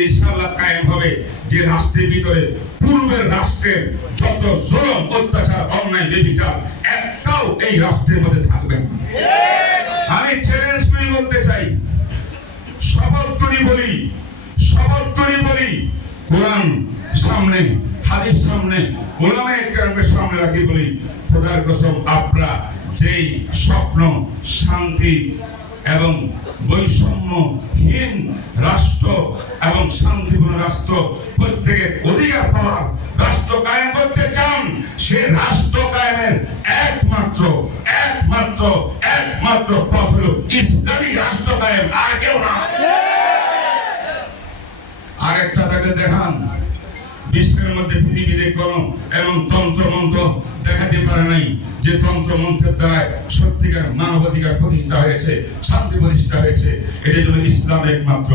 ইনশাআল্লাহ কায়েম হবে, যে রাষ্ট্রের ভিতরে পূর্বের রাষ্ট্রের যত জুলুম অত্যাচার অন্যায় বেবিচার একটাও এই রাষ্ট্রের মধ্যে থাকবে না। আমি চ্যালেঞ্জ করে বলতে চাই, শপথ করে বলি কোরআন সামনে, হাদিস সামনে, উলামায়ে কেরামের সামনে রাখি বলি, খোদার কসম আপনারা যেই স্বপ্ন শান্তি এবং বৈষম্যহীন রাষ্ট্র এবং শান্তিপূর্ণ রাষ্ট্র, প্রত্যেকের অধিকার পাওয়ার রাষ্ট্র কায়েম করতে চান, সে রাষ্ট্র কায়েমের একমাত্র পথ হলো ইসলামী রাষ্ট্র কায়েম, আর কেউ না। আরেকটা তাকে দেখান, বিশ্বের মধ্যে পৃথিবীতে কোন এবং তন্ত্রমন্ত্র দেখাতে পারে নাই যে তন্ত্রমন্ত্রের দ্বারা সত্যিকার মানবাধিকার প্রতিষ্ঠা হয়েছে, শান্তি প্রতিষ্ঠা হয়েছে। এটার জন্য ইসলাম একমাত্র